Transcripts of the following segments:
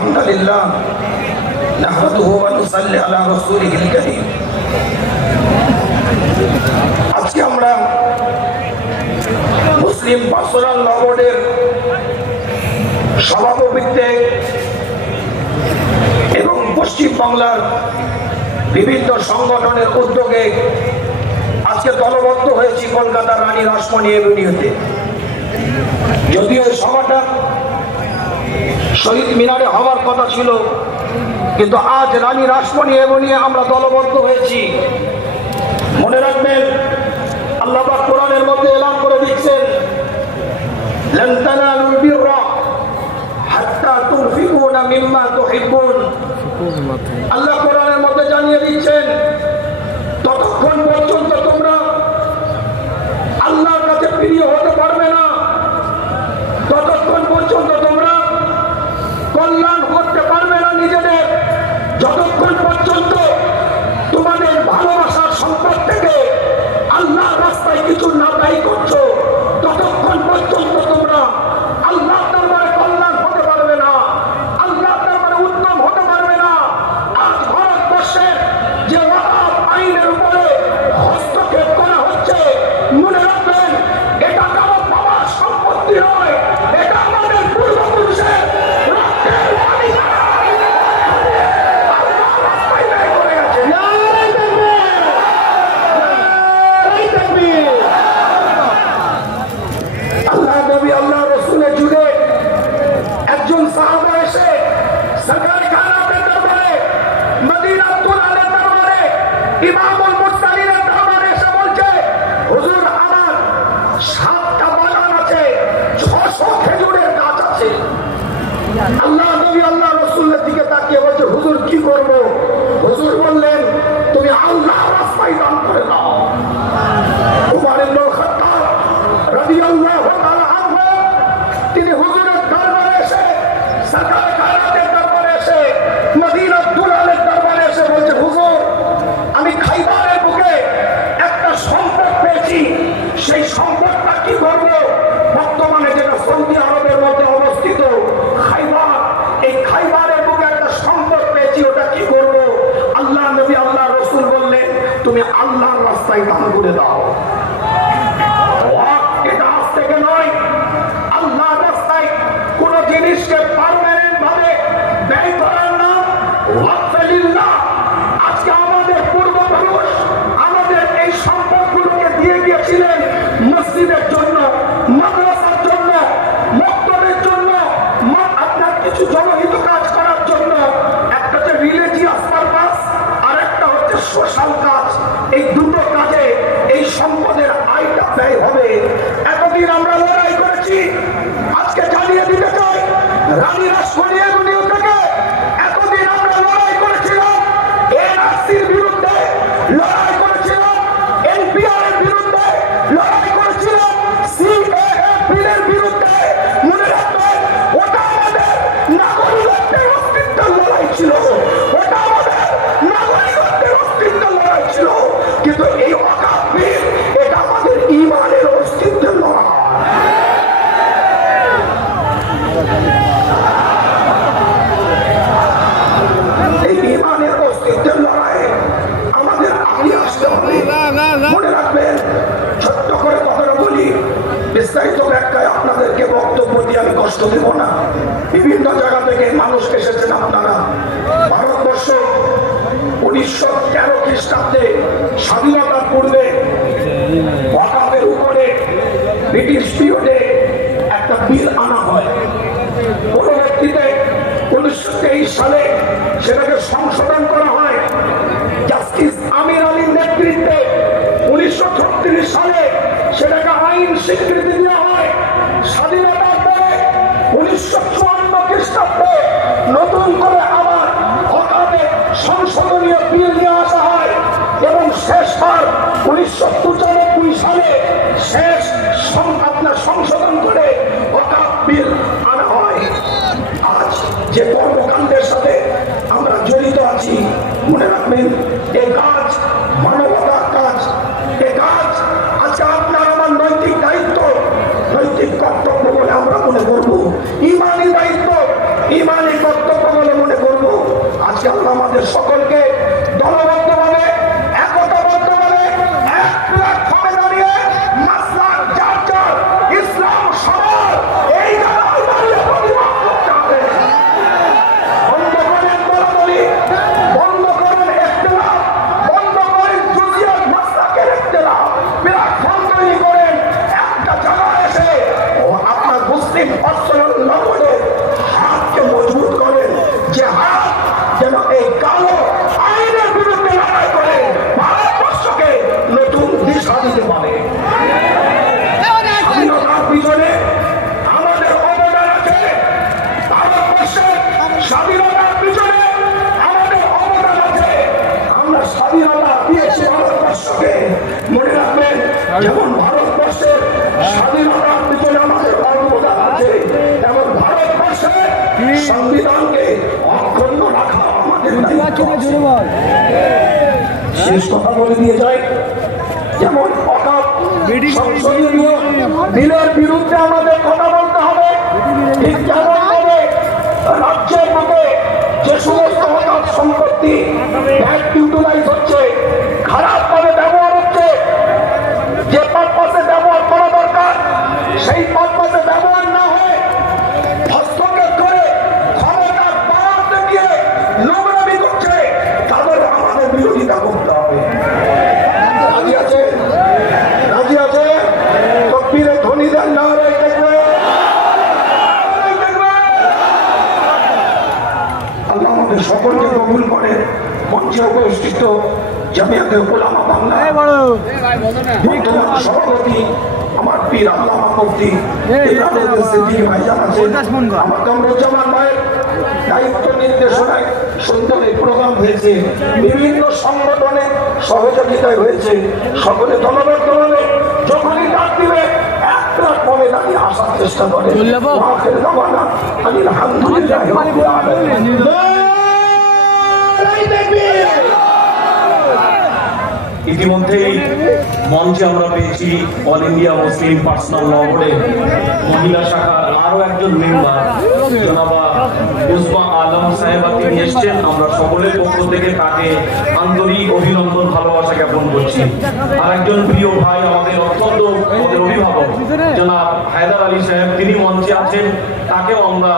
الحمد لله نحمده ونصلي على رسوله الكريم আজকে আমরা মুসলিম Personal Law বোর্ডের সভাপতিত্বে এবং পশ্চিমবাংলার বিভিন্ন সংগঠনের উদ্যোগে আজকে দলবদ্ধ হয়েছি কলকাতার রানী রাসমণি এভিনিউতে যদিও এই সভাটা শহীদ মিনারে হওয়ার কথা ছিল। কিন্তু আজ রানী রাসমণি এবং নিয়ে আমরা দলবদ্ধ হয়েছি। মনে রাখবেন, আল্লাহ কোরআনের মধ্যে এলান করে দিচ্ছেন আল্লাহ কোরআনের মধ্যে জানিয়ে দিচ্ছেন, ততক্ষণ পর্যন্ত তোমরা কাছে প্রিয় হতে পারবে না। ততক্ষণ পর্যন্ত যতক্ষণ পর্যন্ত তিনি হুজুরের দরবারে এসে সরকার কায়নাতের দরবারে এসে মদিনার দুলালের দরবারে এসে বলছে হুজুর আমি খাইবারের বুকে একটা সম্পদ পেয়েছি সেই সম্পদটা কি করব বর্তমানে যেটা সৌদি আরবের মধ্যে অবস্থিত খাইবার এই খাইবারের বুকে একটা সম্পদ পেয়েছি ওটা কি করব আল্লাহ নবী আল্লাহ রসুল বললেন তুমি আল্লাহর রাস্তায় দান করে দাও ওয়াক এটা আজ থেকে নয় আল্লাহর রাস্তায় কোন জিনিসকে পার্মানেন্ট ভাবে ব্যয় করার নাম ওয়াকফিলিল্লাহ আজকে আমাদের পূর্বপুরুষ আমাদের এই সম্পদগুলোকে দিয়ে গিয়েছিলেন মসজিদের জন্য মাদ্রাসার জন্য মক্তবের জন্য ম- আপনার কিছু জনহিত কাজ করার জন্য একটা হচ্ছে রিলিজিয়াস পারপাস আর একটা হচ্ছে সোশ্যাল কাজ এই দুটো কাজে এই সম্পদের আয়টা ব্যয় হবে এতদিন আমরা লড়াই করেছি আজকে জানিয়ে দিতে চাই রানী রাসমণি ব্যাখ্যায় আপনাদেরকে বক্তব্য দিয়ে আমি কষ্ট দেব না। বিভিন্ন জায়গা থেকে মানুষ এসেছেন আপনারা। ভারতবর্ষ উনিশশো তেরো খ্রিস্টাব্দে স্বাধীনতার পূর্বে ওয়াকাফের উপরে ব্রিটিশ পিরিয়ডে একটা বিল আনা হয়। পরবর্তীতে উনিশশো তেইশ সালে সেটাকে সংশোধন করা হয়। জাস্টিস আমির আলীর নেতৃত্বে উনিশশো ছত্রিশ সালে সেটাকে আইন স্বীকৃতি দেওয়া হয়। সালে সংশোধন করে হয়। আজ যে সাথে আমরা জড়িত আছি, মনে রাখবেন আপনার আমার নৈতিক দায়িত্ব। নৈতিক কর্তব্য বলে আমরা মনে দায়িত্ব কর্তব্য বলে মনে আমরা আমাদের সকলকে অসল্লাহ শেষ কথা বলে দিয়ে যায় যেমন বিলের বিরুদ্ধে আমাদের কথা বলতে হবে। ঠিক যেমন ভাবে রাজ্যের মধ্যে যে সমস্ত অকাপ সম্পত্তি ব্যাংক ইউটিলাইজ হচ্ছে খারাপ ভাবে ব্যবহার হচ্ছে যে পারপাসে ব্যবহার করা দরকার সেই পারপাসে ব্যবহার না হয় হস্তক্ষেপ করে ক্ষমতা বাড়াতে গিয়ে নোংরামি করছে তাদের আমাদের বিরোধিতা করতে হবে রাজি আছে রাজি আছে ধ্বনি দেন রে আল্লাহ আমাদের সকলকে কবুল করে মঞ্চে উপস্থিত জামিয়াতে ওলামা বাংলা। বর্তমান সভাপতি আমার পীর ভাইজান আছেন আমার কামরুজ্জামান ভাইয়ের দায়িত্ব নির্দেশনায় সুন্দর এই প্রোগ্রাম হয়েছে। বিভিন্ন সংগঠনে সহযোগিতায় হয়েছে। সকলে ধন্যবাদ করবে যখনই ডাক দিবে কমে আসার চেষ্টা করে। আমি আলহামদুলিল্লাহ। ইতিমধ্যেই মঞ্চে আমরা পেয়েছি All India Muslim Personal Law বোর্ডের মহিলা শাখার আরও একজন মেম্বার জনাবা উসমা আলম তিনি এসছেন। আমরা সকলের পক্ষ থেকে তাকে আন্তরিক অভিনন্দন, ভালোবাসা জ্ঞাপন করছি। আর একজন প্রিয় ভাই আমাদের অত্যন্ত অভিভাবক, জনাব হায়দার আলী সাহেব, তিনি মঞ্চে আছেন। তাকেও আমরা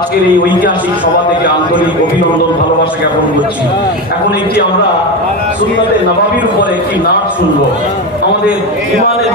আজকের এই ঐতিহাসিক সভা থেকে আন্তরিক অভিনন্দন, ভালোবাসা জ্ঞাপন করছি। এখন একটি আমরা সুন্নাতে নবাবির উপর একটি নাচ শুনব। আমাদের ইমানের